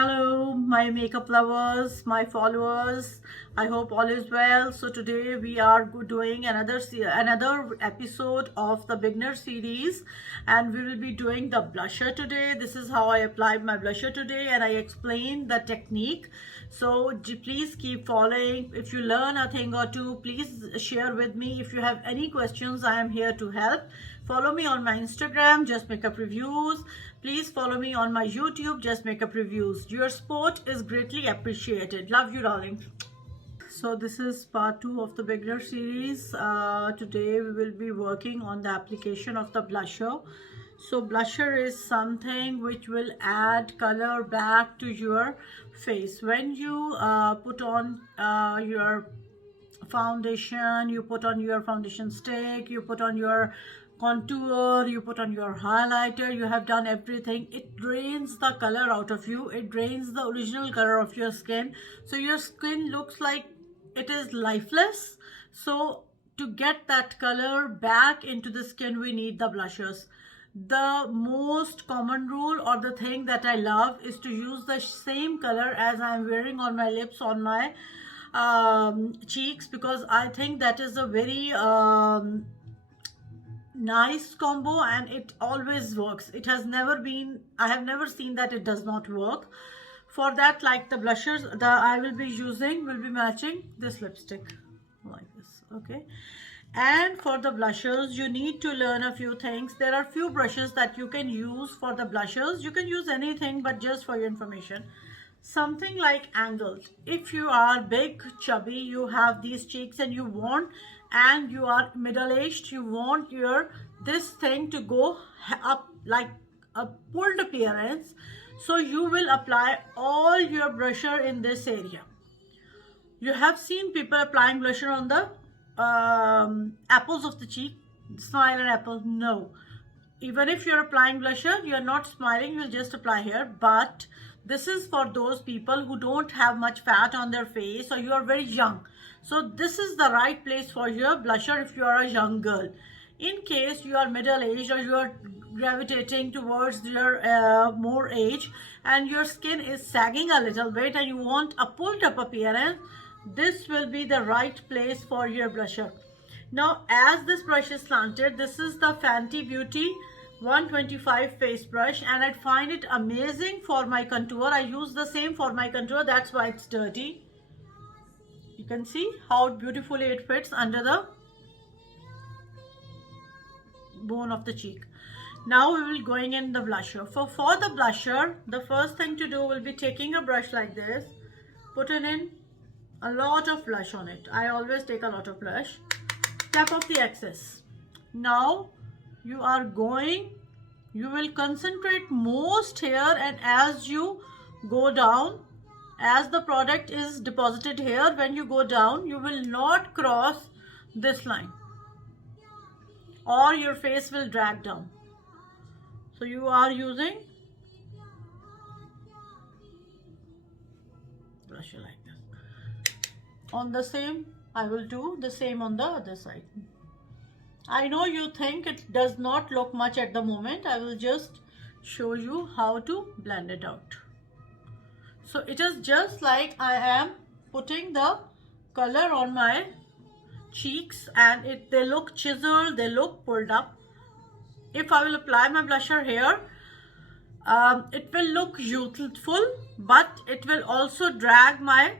Hello, my makeup lovers, my followers. I hope all is well. So today we are doing another episode of the beginner series, and we will be doing the blusher today. This is how I applied my blusher today, and I explained the technique. So please keep following. If you learn a thing or two, please share with me. If you have any questions, I am here to help. Follow me on my Instagram, Just Makeup Reviews. Please follow me on my YouTube, Just Makeup Reviews. Your support is greatly appreciated. Love you, darling. So this is part 2 of the beginner series. Today we will be working on the application of the blusher. So blusher is something which will add color back to your face. When you put on your foundation, you put on your foundation stick, you put on your contour, you put on your highlighter, you have done everything, it drains the color out of you, it drains the original color of your skin, so your skin looks like it is lifeless. So to get that color back into the skin, we need the blushers. The most common rule, or the thing that I love, is to use the same color as I'm wearing on my lips, on my cheeks, because I think that is a very nice combo and it always works. It has never been, I have never seen that it does not work. For that, like the blushers that I will be using will be matching this lipstick like this, okay? And for the blushers, you need to learn a few things. There are few brushes that you can use for the blushers. You can use anything, but just for your information, something like angled. If you are big, chubby, you have these cheeks and you want, and you are middle-aged, you want your this thing to go up like a pulled appearance, so you will apply all your blusher in this area. You have seen people applying blusher on the apples of the cheek, smile and apple. No, even if you're applying blusher, you're not smiling, you'll just apply here. But this is for those people who don't have much fat on their face, or you are very young. So this is the right place for your blusher if you are a young girl. In case you are middle-aged, or you are gravitating towards your more age, and your skin is sagging a little bit and you want a pulled up appearance, this will be the right place for your blusher. Now, as this brush is slanted, this is the Fenty Beauty 125 face brush, and I find it amazing for my contour. I use the same for my contour, that's why it's dirty. You can see how beautifully it fits under the bone of the cheek. Now we will going in the blusher. For the blusher, the first thing to do will be taking a brush like this, putting in a lot of blush on it. I always take a lot of blush. Tap off the excess. Now you will concentrate most here, and as you go down, as the product is deposited here, when you go down, you will not cross this line or your face will drag down. So you are using blusher like this. On the same, I will do the same on the other side. I know you think it does not look much at the moment. I will just show you how to blend it out. So it is just like I am putting the color on my cheeks, and they look chiseled, they look pulled up. If I will apply my blusher here, it will look youthful, but it will also drag my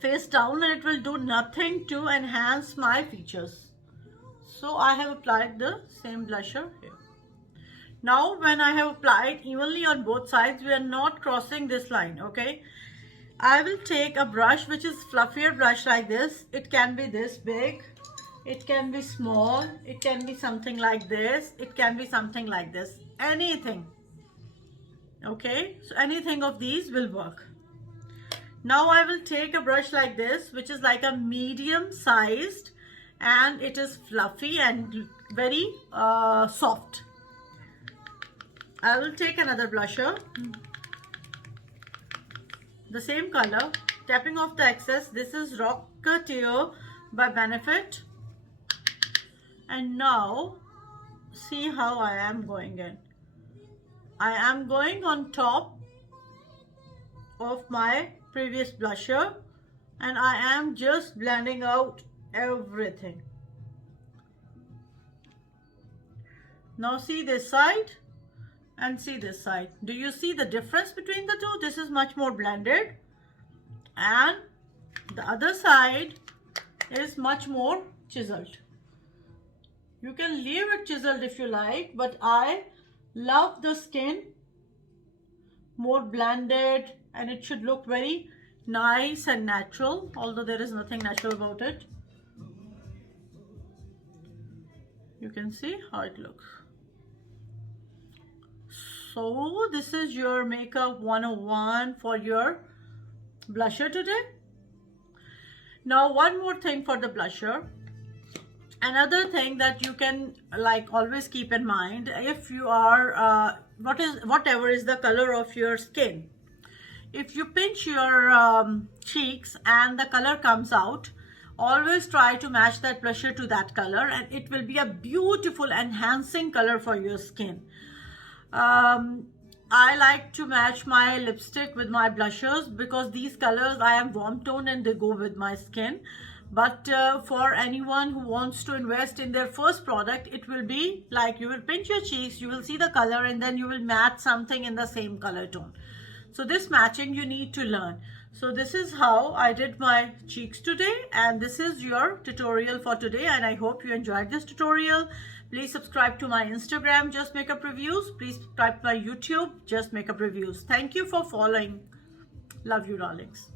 face down and it will do nothing to enhance my features. So I have applied the same blusher here. Now when I have applied evenly on both sides, we are not crossing this line, okay? I will take a brush which is fluffier brush like this. It can be this big, it can be small, it can be something like this, it can be something like this, anything, okay? So anything of these will work. Now I will take a brush like this, which is like a medium sized, and it is fluffy and very soft. I will take another blusher, the same color, tapping off the excess. This is Rocketeer by Benefit. And now see how I am going in. I am going on top of my previous blusher, and I am just blending out everything. Now see this side and see this side. Do you see the difference between the two? This is much more blended, and the other side is much more chiseled. You can leave it chiseled if you like, but I love the skin more blended, and it should look very nice and natural, although there is nothing natural about it. You can see how it looks. So this is your makeup 101 for your blusher today. Now one more thing for the blusher. Another thing that you can like always keep in mind, if you are whatever is the color of your skin, if you pinch your cheeks and the color comes out, always try to match that blusher to that color, and it will be a beautiful enhancing color for your skin. I like to match my lipstick with my blushers because these colors, I am warm toned and they go with my skin. But for anyone who wants to invest in their first product, it will be like you will pinch your cheeks, you will see the color, and then you will match something in the same color tone. So this matching you need to learn. So this is how I did my cheeks today, and this is your tutorial for today, and I hope you enjoyed this tutorial. Please subscribe to my Instagram, Just Makeup Reviews. Please subscribe to my YouTube, Just Makeup Reviews. Thank you for following. Love you, darlings.